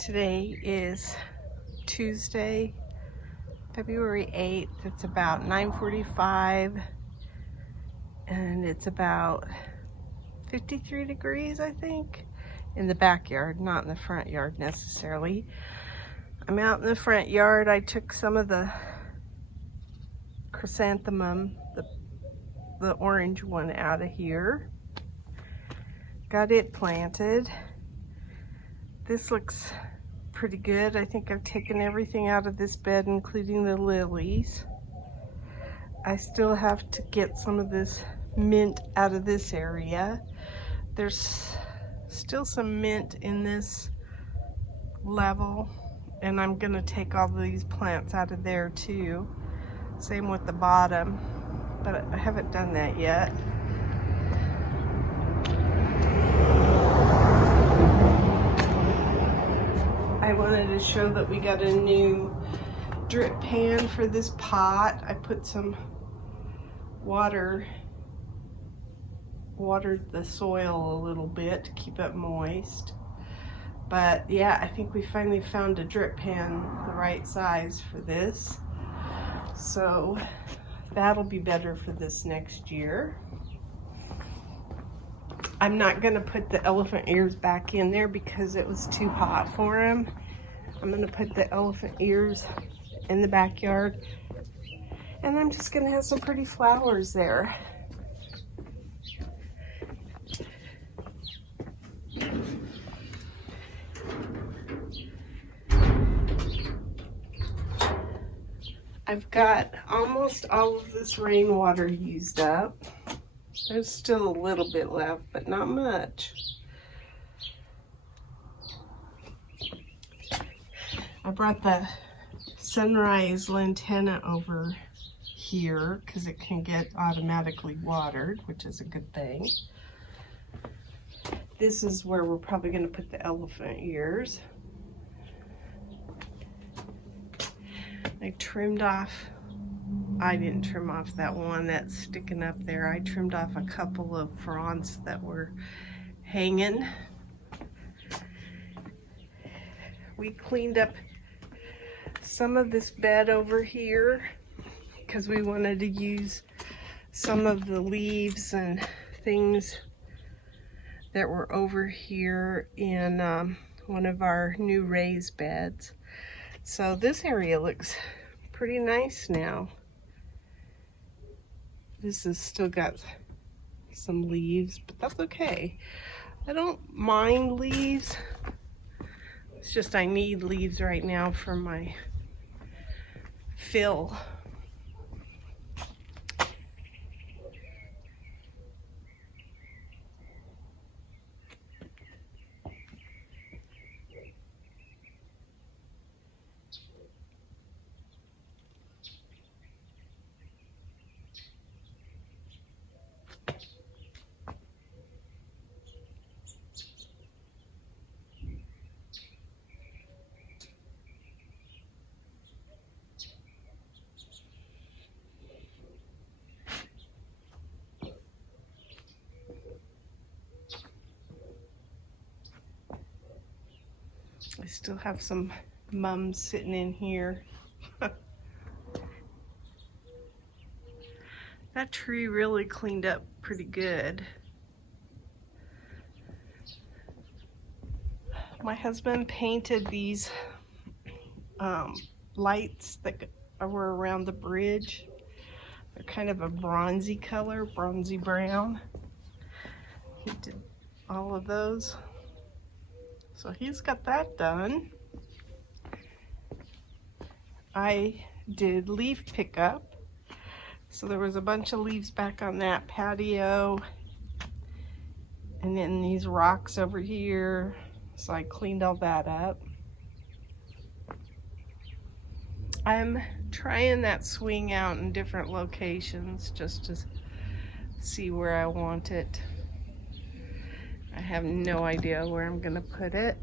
Today is Tuesday, February 8th. It's about 9:45 and it's about 53 degrees, I think, in the backyard, not in the front yard necessarily. I'm out in the front yard. I took some of the chrysanthemum, the orange one, out of here. Got it planted. This looks pretty good. I think I've taken everything out of this bed, including the lilies. I still have to get some of this mint out of this area. There's still some mint in this level, and I'm gonna take all these plants out of there too. Same with the bottom, but I haven't done that yet. I wanted to show that we got a new drip pan for this pot. I put some watered the soil a little bit to keep it moist. But yeah, I think we finally found a drip pan the right size for this. So that'll be better for this next year. I'm not gonna put the elephant ears back in there because it was too hot for them. I'm gonna put the elephant ears in the backyard, and I'm just gonna have some pretty flowers there. I've got almost all of this rainwater used up. There's still a little bit left, but not much. I brought the sunrise lantana over here because it can get automatically watered, which is a good thing. This is where we're probably going to put the elephant ears. I trimmed off, I didn't trim off that one that's sticking up there. I trimmed off a couple of fronds that were hanging. We cleaned up some of this bed over here because we wanted to use some of the leaves and things that were over here in one of our new raised beds. So this area looks pretty nice now. This has still got some leaves, but that's okay. I don't mind leaves. It's just I need leaves right now for my fill. I still have some mums sitting in here. That tree really cleaned up pretty good. My husband painted these lights that were around the bridge. They're kind of a bronzy color, bronzy brown. He did all of those. So he's got that done. I did leaf pickup. So there was a bunch of leaves back on that patio. And then these rocks over here. So I cleaned all that up. I'm trying that swing out in different locations just to see where I want it. I have no idea where I'm gonna put it.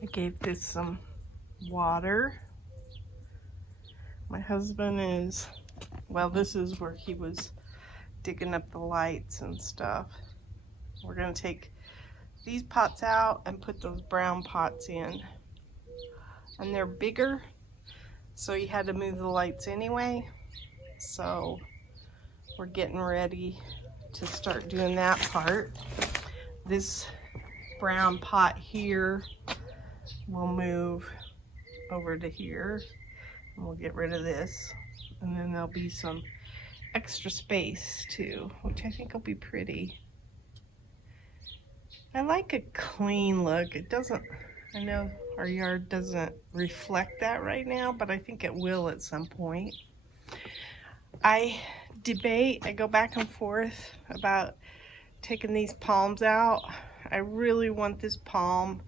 I gave this some water. My husband is, well, this is where he was digging up the lights and stuff. We're gonna take these pots out and put those brown pots in. And they're bigger, so you had to move the lights anyway. So we're getting ready to start doing that part. This brown pot here will move over to here, and we'll get rid of this. And then there'll be some extra space too, which I think will be pretty. I like a clean look. It doesn't, I know our yard doesn't reflect that right now, but I think it will at some point. I debate, I go back and forth about taking these palms out. I really want this palm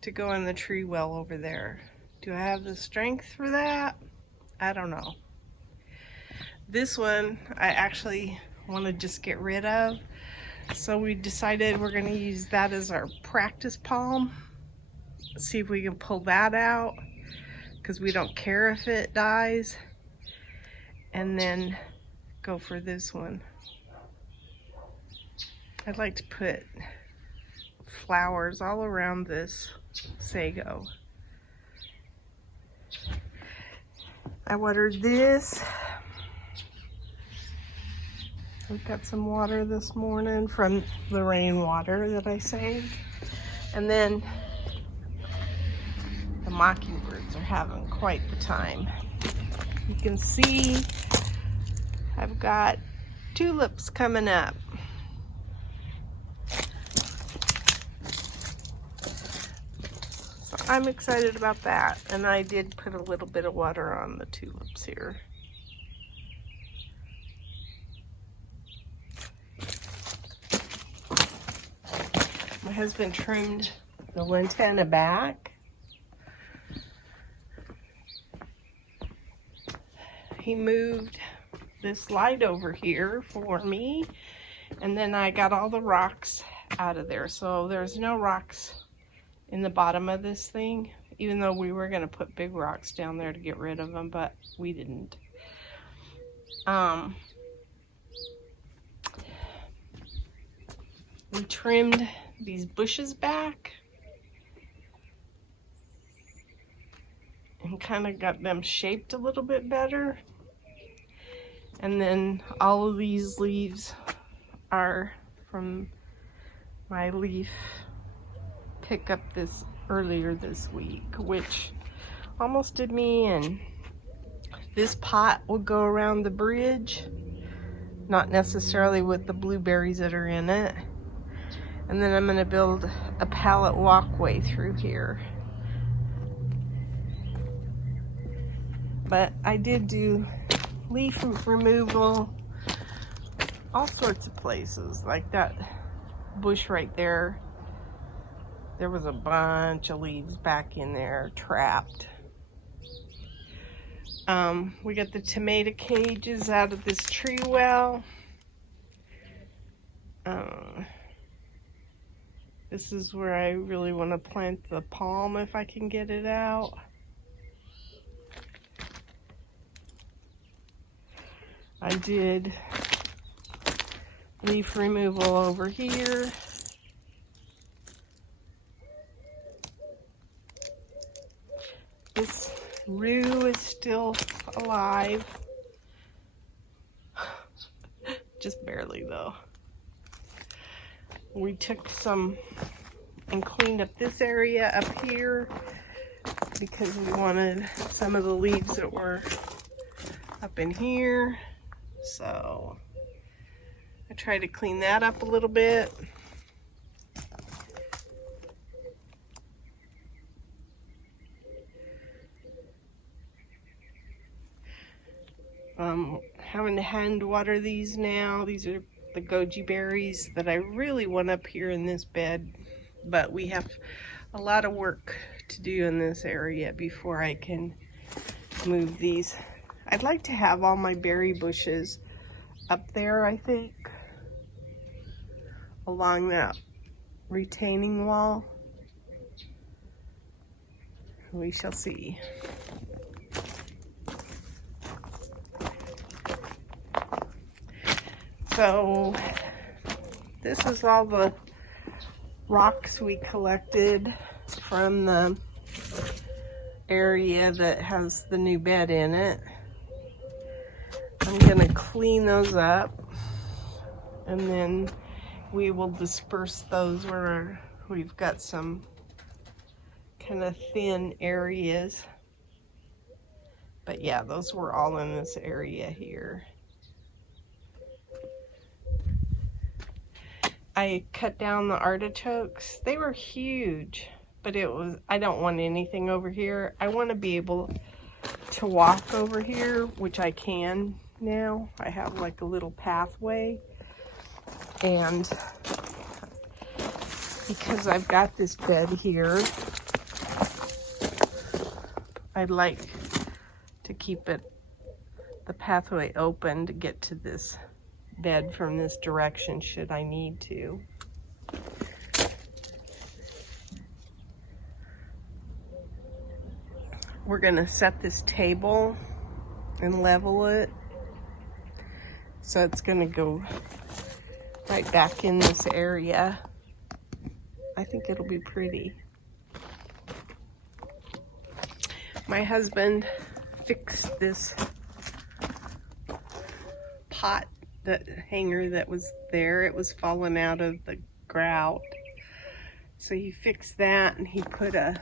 to go in the tree well over there. Do I have the strength for that? I don't know. This one I actually want to just get rid of. So we decided we're going to use that as our practice palm. See if we can pull that out, because we don't care if it dies. And then go for this one. I'd like to put flowers all around this sago. I watered this. We got some water this morning from the rainwater that I saved. And then the mockingbirds are having quite the time. You can see I've got tulips coming up. So I'm excited about that. And I did put a little bit of water on the tulips here. My husband trimmed the lantana back. He moved this light over here for me, and then I got all the rocks out of there. So there's no rocks in the bottom of this thing, even though we were going to put big rocks down there to get rid of them, but we didn't. We trimmed these bushes back and kind of got them shaped a little bit better. And then all of these leaves are from my leaf pickup this earlier this week, which almost did me in. This pot will go around the bridge, not necessarily with the blueberries that are in it. And then I'm going to build a pallet walkway through here. But I did do leaf removal all sorts of places, like that bush right there. There was a bunch of leaves back in there trapped. We got the tomato cages out of this tree well. This is where I really want to plant the palm if I can get it out. I did leaf removal over here. This rue is still alive. Just barely though. We took some and cleaned up this area up here because we wanted some of the leaves that were up in here. So I tried to clean that up a little bit. Having to hand water these now. These are the goji berries that I really want up here in this bed, but we have a lot of work to do in this area before I can move these. I'd like to have all my berry bushes up there, I think, along that retaining wall. We shall see. So this is all the rocks we collected from the area that has the new bed in it. I'm gonna clean those up, and then we will disperse those where we've got some kind of thin areas. But yeah, those were all in this area here. I cut down the artichokes. They were huge, but I don't want anything over here. I want to be able to walk over here, which I can now. I have like a little pathway, and because I've got this bed here, I'd like to keep the pathway open to get to this bed from this direction should I need to. We're gonna set this table and level it, so it's gonna go right back in this area. I think it'll be pretty. My husband fixed this pot, that hanger that was there. It was falling out of the grout. So he fixed that, and he put a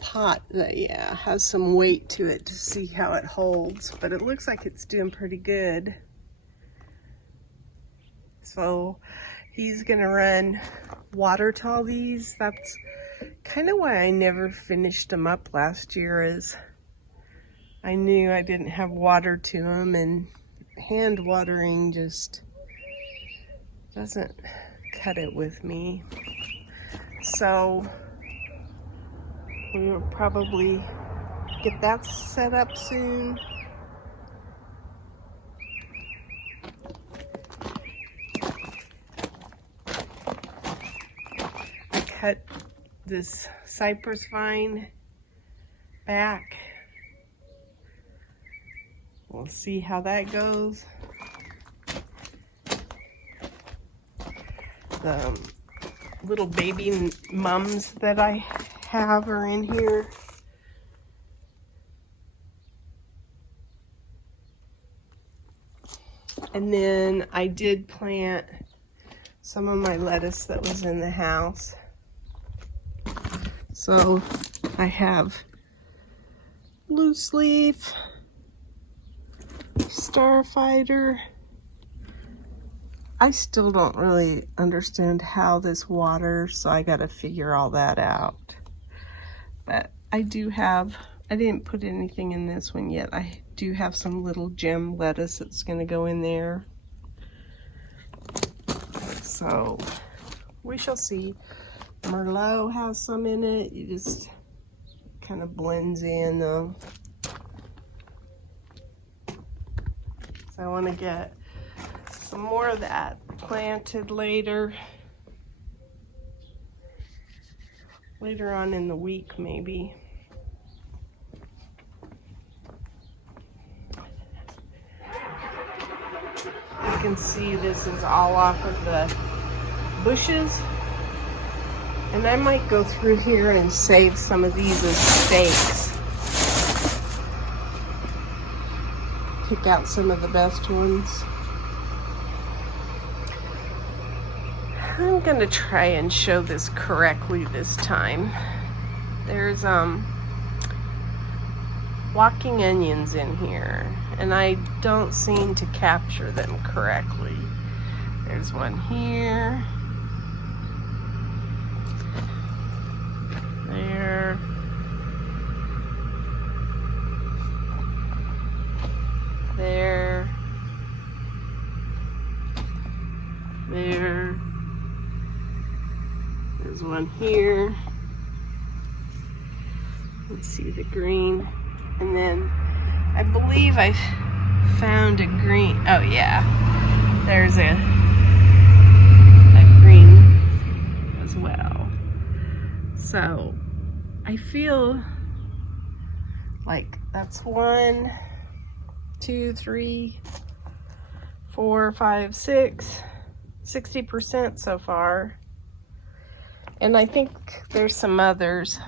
pot that, yeah, has some weight to it to see how it holds. But it looks like it's doing pretty good. So he's gonna run water to all these. That's kind of why I never finished them up last year, is I knew I didn't have water to them, and hand watering just doesn't cut it with me. So we will probably get that set up soon. I cut this cypress vine back. We'll see how that goes. The little baby mums that I have are in here. And then I did plant some of my lettuce that was in the house. So I have loose leaf, starfighter. I still don't really understand how this waters, so I gotta figure all that out. But I didn't put anything in this one yet. I do have some little gem lettuce that's gonna go in there. So we shall see. Merlot has some in it. You just kind of blends in though. So I want to get some more of that planted later on in the week maybe. You can see this is all off of the bushes, and I might go through here and save some of these as stakes. Pick out some of the best ones. I'm gonna try and show this correctly this time. There's walking onions in here, and I don't seem to capture them correctly. There's one here. There. There. There. There's one here. Let's see the green. And then I believe I found a green. Oh yeah. There's a green as well. So I I feel like that's 1, 2, 3, 4, 5, 6, 60% so far. And I think there's some others.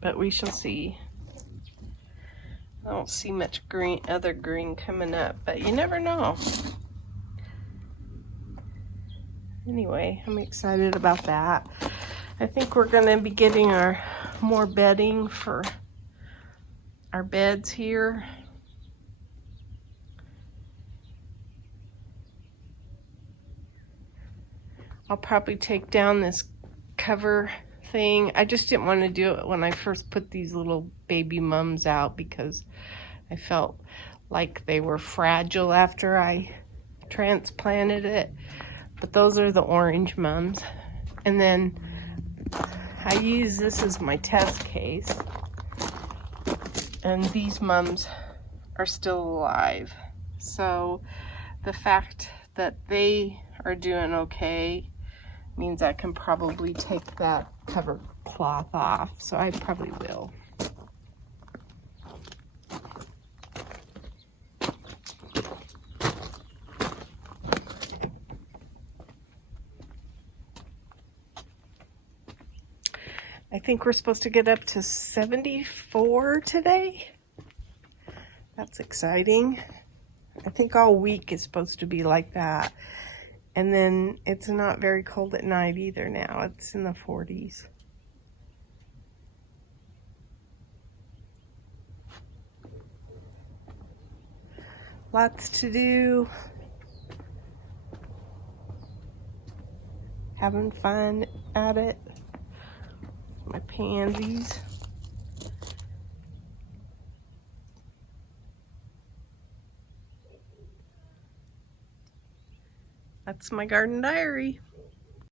But we shall see. I don't see much green, other green coming up, but you never know. Anyway, I'm excited about that. I think we're going to be getting our more bedding for our beds here. I'll probably take down this cover thing. I just didn't want to do it when I first put these little baby mums out because I felt like they were fragile after I transplanted it. But those are the orange mums. And then I use this as my test case. And these mums are still alive. So the fact that they are doing okay means I can probably take that cover cloth off. So I probably will. I think we're supposed to get up to 74 today. That's exciting. I think all week is supposed to be like that. And then it's not very cold at night either now. It's in the 40s. Lots to do. Having fun at it. My pansies. That's my garden diary.